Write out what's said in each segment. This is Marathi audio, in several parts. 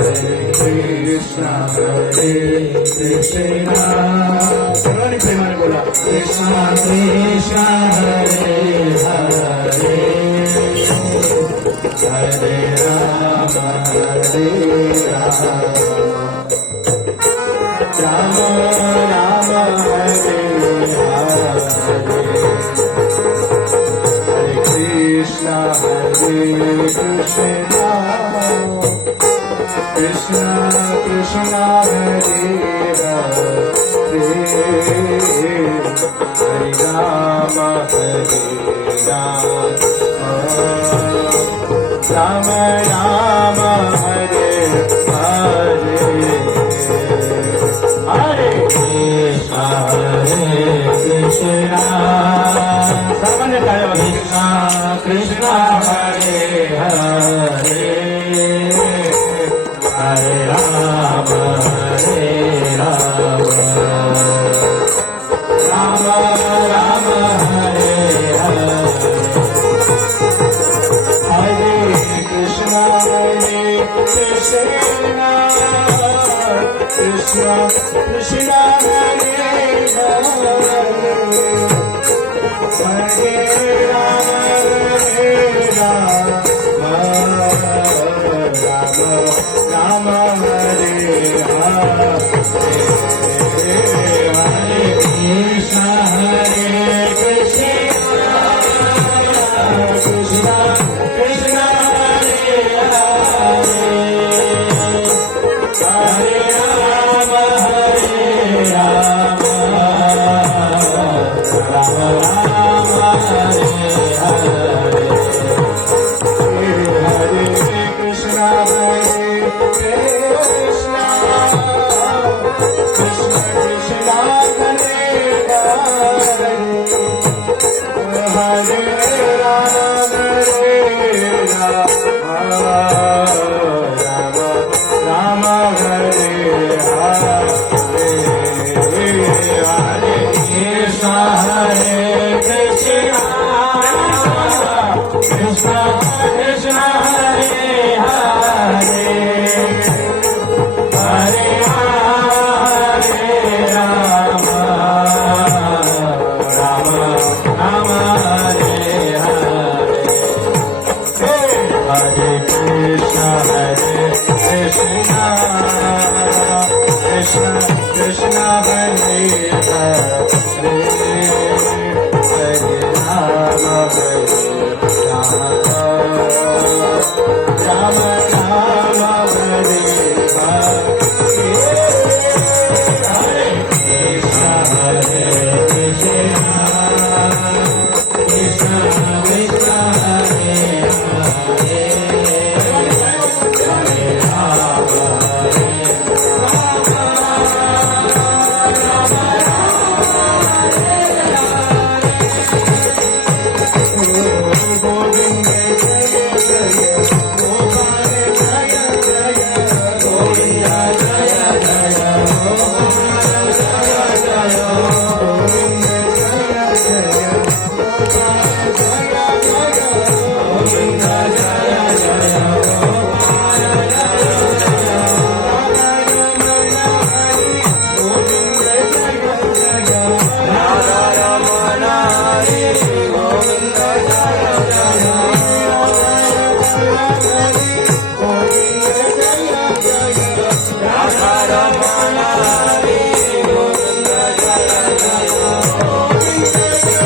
Krishna सर्वांनी प्रेमाने बोला कृष्णा कृष्णा हरे हरे हरे राम राम राम हरे हरे कृष्णा कृष्णा कृष्णा हरे हरे हरे राम राम राम हरे हरे हरे कृष्णा सामान्य काय कृष्णा कृष्णा हरे हरे हरे राम राम राम हरे हरे हरे कृष्णा कृष्णा कृष्णा हरे हरे हरे राम राम हरे हरे हरे कृष्णा कृष्णा कृष्णा हरे हरे हरे राम राम राम हरे हरे हरे कृष्णा कृष्णा कृष्णा हरे हरे हरे राम राम हरे हरे हरे कृष्णा कृष्णा कृष्णा हरे हरे हरे राम राम राम हरे हरे हरे कृष्णा कृष्णा कृष्णा हरे हरे हरे राम राम राम हरे हरे हरे कृष्णा कृष्णा कृष्णा हरे हरे हरे राम गोविंद जय जय गोपाल जय जय गोविंद जय जय गोपाल जय जय गोविंद जय जय गोपाल जय जय गोविंद जय जय गोपाल जय जय गोविंद जय जय राधा रमण हरि गोविंद जय जय गोविंद जय जय राधा रमण हरि गोविंद जय जय गोविंद जय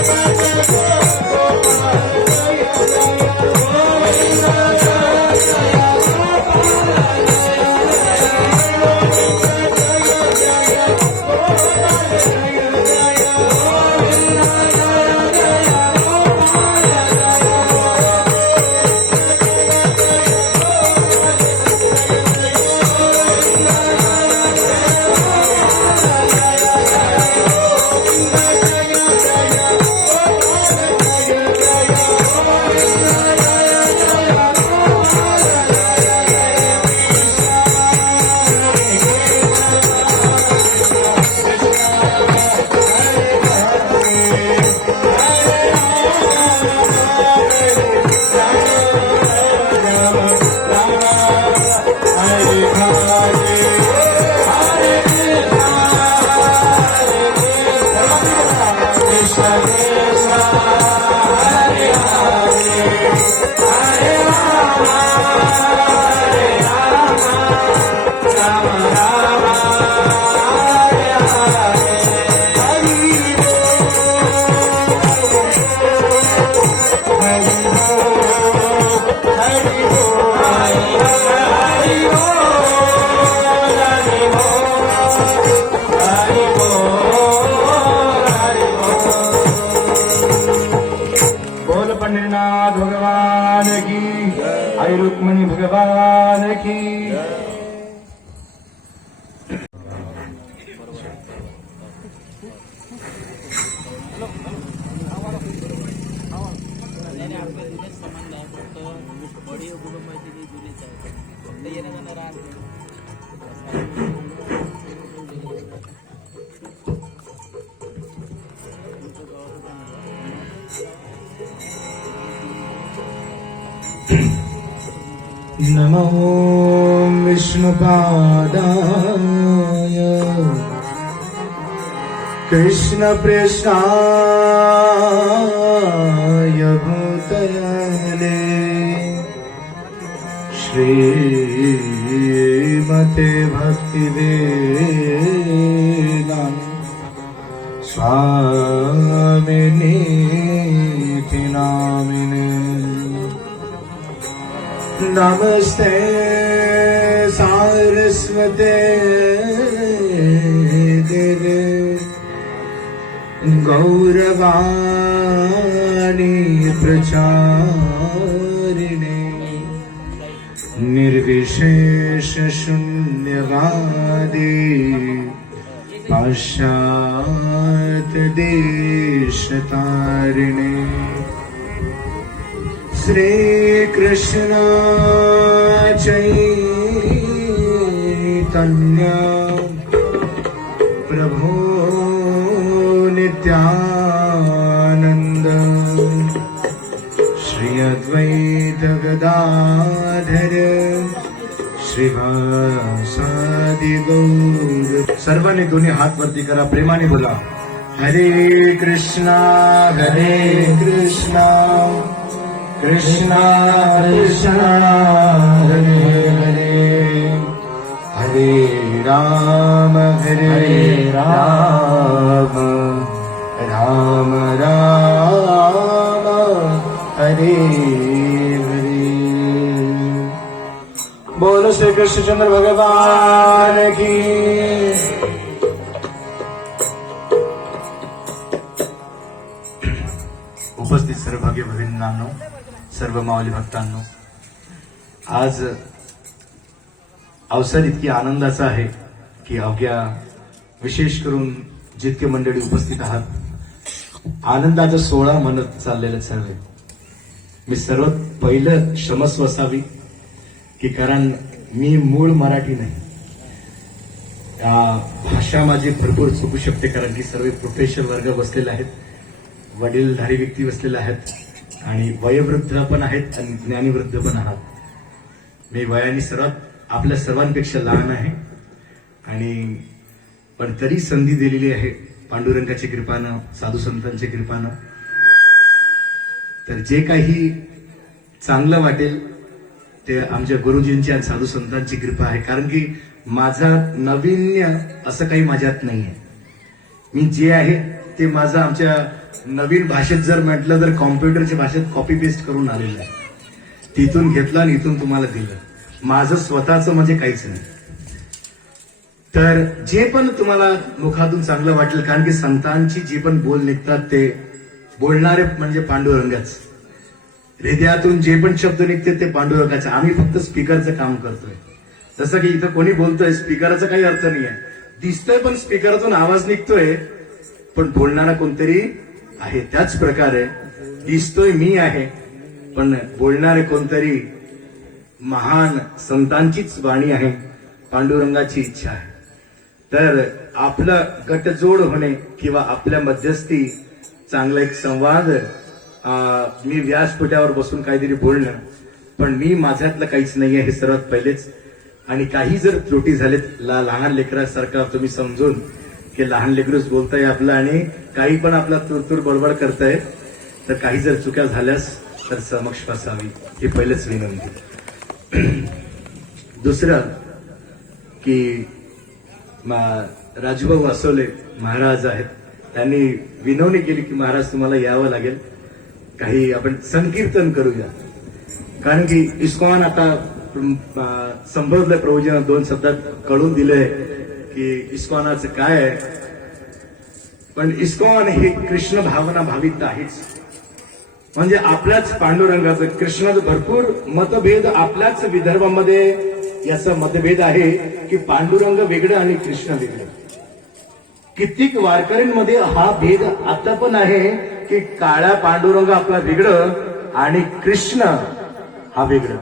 हरे नमो विष्णुपादाय कृष्णप्रेष्ठाय भूतले श्रीमते भक्तिवेदान्त स्वामिनीति नामिने। नमस्ते सारस्वते देवे गौरवाणी प्रचारिणे निर्विशेष शून्यवादी पाश्चात्य देशतारिणे। श्री कृष्ण चैतन्य प्रभु नित्यानंद श्री अद्वैत गदाधर श्रीवासादि गौर। सर्वांनी दोन्ही हात वरती करा, प्रेमाने बोला हरे कृष्णा कृष्णा कृष्णा हरे हरे हरे राम राम राम हरे हरे। बोलो श्री कृष्णचंद्र भगवान की। उपस्थित सर्व भाग्य भगिनींनो, सर्व माऊली भक्तांनो, आज अवसर इतकी आनंदाचा आहे की अवघ्या विशेष करून जितके मंडळी उपस्थित आहात, आनंदाचा सोहळा म्हणत चाललेलं सर्व। मी सर्वात पहिलं क्षमस्व असावी की कारण मी मूळ मराठी नाही, भाषा माझी भरपूर चुकू शकते, कारण की सर्व प्रोफेशनल वर्ग बसलेले आहेत, वडीलधारी व्यक्ती बसलेल्या आहेत आणि वयोवृद्ध पण आहेत आणि ज्ञानीवृद्ध पण आहात। मी वयाने सर्वात आपल्या सर्वांपेक्षा लहान आहे आणि पण तरी संधी दिलेली आहे पांडुरंगाची कृपानं, साधू संतांच्या कृपानं। तर जे काही चांगलं वाटेल ते आमच्या गुरुजींची आणि साधू संतांची कृपा आहे, कारण की माझा नवीन्य असं काही माझ्यात नाहीये। मी जे आहे ते माझं आमच्या नवीन भाषेत जर म्हटलं तर कॉम्प्युटरच्या भाषेत कॉपी पेस्ट करून आलेलं आहे, तिथून घेतलं आणि इथून तुम्हाला दिलं। माझं स्वतःचं म्हणजे काहीच नाही। तर जे पण तुम्हाला मुखातून चांगलं वाटेल, कारण की संतांची जी पण बोल निघतात ते बोलणारे म्हणजे पांडुरंगाच, हृदयातून जे पण शब्द निघते ते पांडुरंगाचे। आम्ही फक्त स्पीकरचं काम करतोय। जसं की इथं कोणी बोलतोय, स्पीकरचा काही अर्थ नाहीये, दिसतोय पण स्पीकरतून आवाज निघतोय पण बोलणारा कोणतरी आहे। त्याच प्रकारे दिसतोय मी आहे पण बोलणारे कोणतरी महान संतांचीच वाणी आहे, पांडुरंगाची इच्छा आहे। तर आपलं गटजोड होणे किंवा आपल्या मध्यस्थी चांगला एक संवाद, मी व्यासपीठावर बसून काहीतरी बोलणं, पण मी माझ्यातलं काहीच नाहीये हे सर्वात पहिलेच। आणि काही जर त्रुटी झालेत लहान लेकरासारखं तुम्ही समजून की लहान लेकरूच बोलताय आपलं आणि काही पण आपला तुरतुर बडबड करताय, तर काही जर चुक्या झाल्यास तर समक्ष बसावी ही पहिलेच विनंती। दुसरं की राजूभाऊ असोले महाराज आहेत, त्यांनी विनवणी केली की महाराज तुम्हाला यावं लागेल, काही आपण संकीर्तन करूया, कारण की इस्कॉन आता संबोधलं प्रभूजीनं 2 शब्दात कळून दिलंय की इस्कॉनाचं काय आहे। पण इस्कॉन हे कृष्ण भावना भावित आहेच, म्हणजे आपल्याच पांडुरंगाचं कृष्णाचं भरपूर मतभेद आपल्याच विदर्भामध्ये याचा मतभेद आहे की पांडुरंग वेगळं आणि कृष्ण वेगळं। कित्येक वारकऱ्यांमध्ये हा भेद आता पण आहे की काळा पांडुरंग आपला वेगळं आणि कृष्ण हा वेगळं।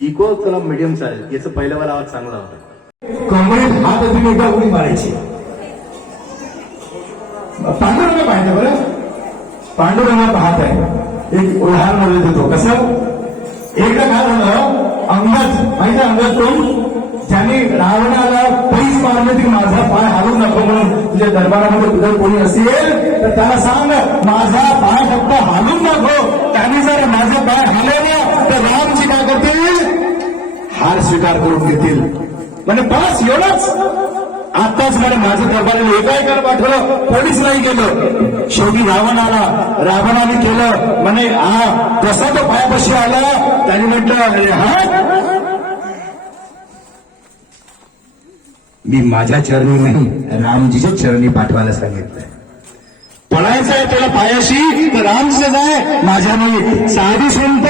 इको त्याला मीडियम चालेल. याचा पहिला वाला आवाज चांगला होता. कमरेत हात अजून एकदा उडी मारायची. पांडुरंग पाहिजे बरं. पांडुरंग पाहत आहे. एक उदाहरण मला देतो. कसं एकदा काय झालं, अंगद माहिती अंगद कोण, ज्याने रावणाला पैस मारले की माझा पाय हलवू नको म्हणून तुझ्या दरबारामध्ये तुझं कोणी असेल तर त्याला सांग माझा पाय फक्त हलवून नको. त्याने जर माझा पाय हलवला तर रामजी काय करतील, हार स्वीकार करून घेतील. म्हणजे बस एवढंच. आताच म्हणे माझं दरबाराला एकाएकाला पाठवलं, पोलीस नाही गेलं. शेवटी रावण आला, रावणाने केलं म्हणे हा जसा तो पायापाशी आला त्याने म्हटलं अरे हा मी माझ्या चरणी नाही रामजीच्या चरणी पाठवायला सांगितलंय. पळायचं आहे त्याला पायाशी तर रामचं जाय माझ्या नाही. साधी संत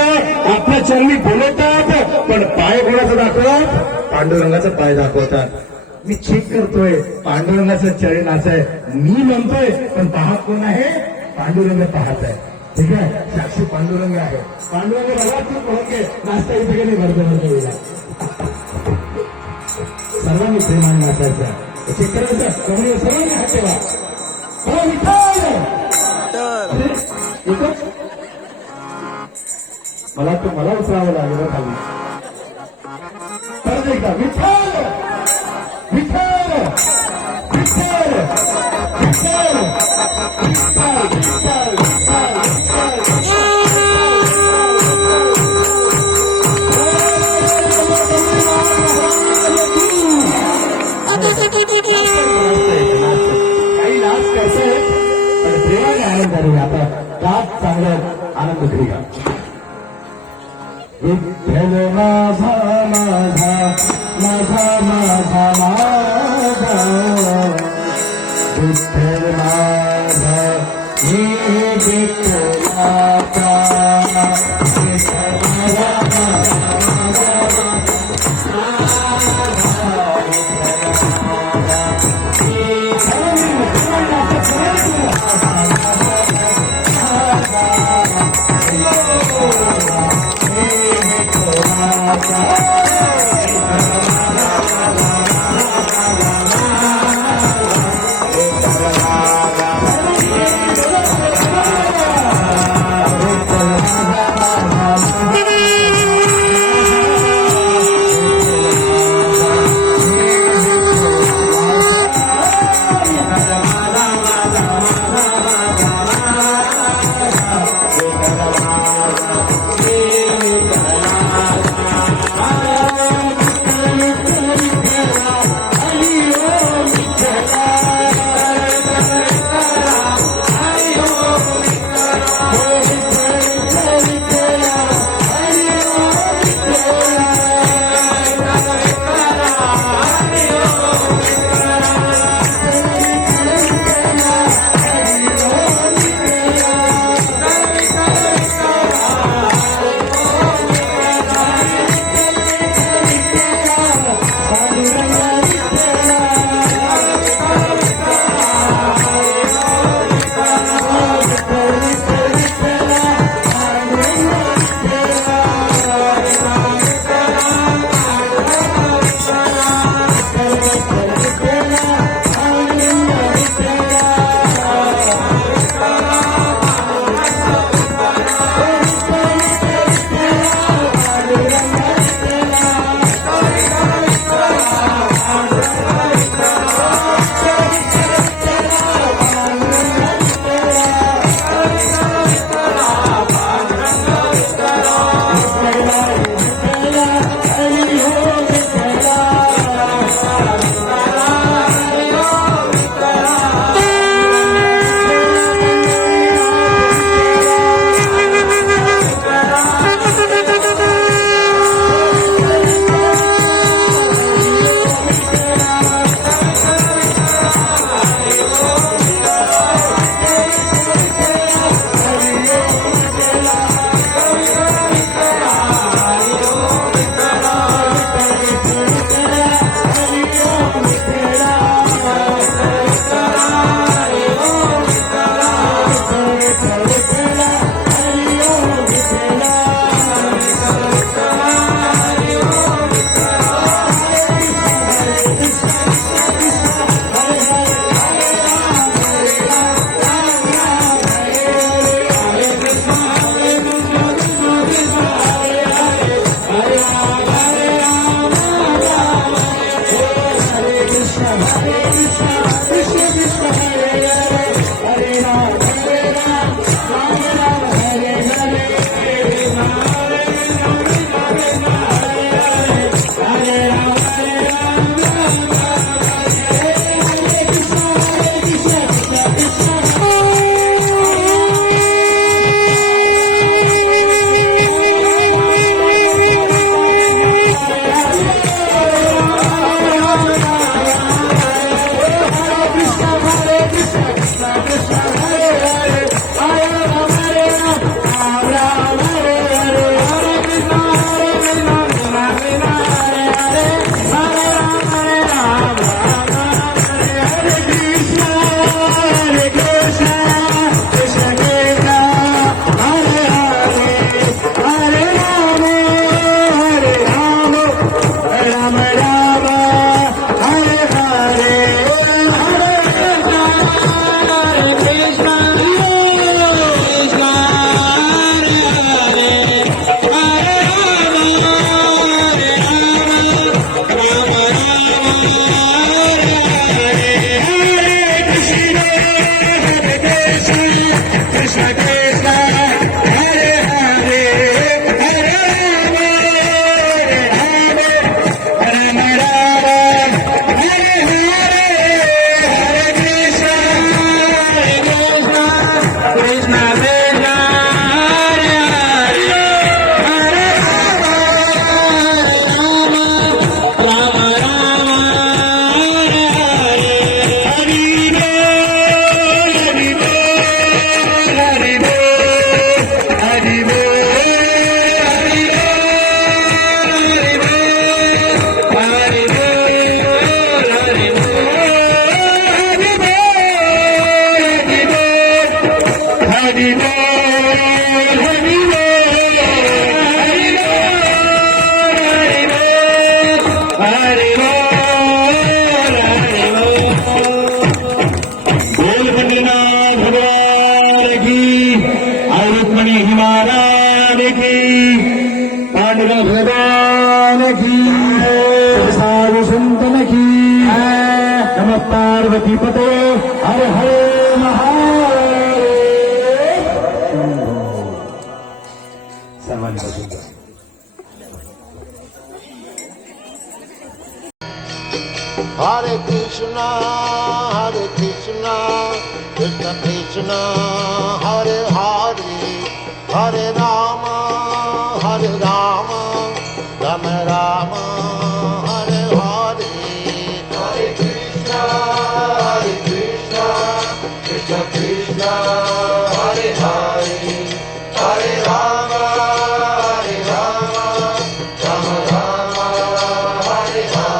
आपल्या चरणी बोलवतात पण पाय कोणाचा दाखवतात, पांडुरंगाचा पाय दाखवतात. मी चेक करतोय पांडुरंगाचं चरणाचं आहे मी म्हणतोय पण पाहत कोण आहे, पांडुरंग पाहत आहे. ठीक आहे, साक्षी पांडुरंग आहे. पांडुरंग बघा तू पोहोचे नाश्ता इथे गेली भरतो वेळा. सर्वांनी प्रेमाने नाचायचं चेक करायचं. कमी सर्वांनी हात ठेवा. मला उचलावं लागेल खाली. परत एकदा विठ्ठल विठ्ठल विठ्ठल विठ्ठल विठ्ठल काही लास्ट कसं आहे पण प्रेमाने आनंद झाले. आता काच चांगलं आनंद घ्या. विठ्ठल माझा माझा माझा माझा माझा विठ्ठल माझा हे विठ्ठलाचा विठ्ठल नमः पार्वती पते हरे हरे महादेव. सर्वांनी बसून जा. Hare Krishna, Krishna Krishna, Hare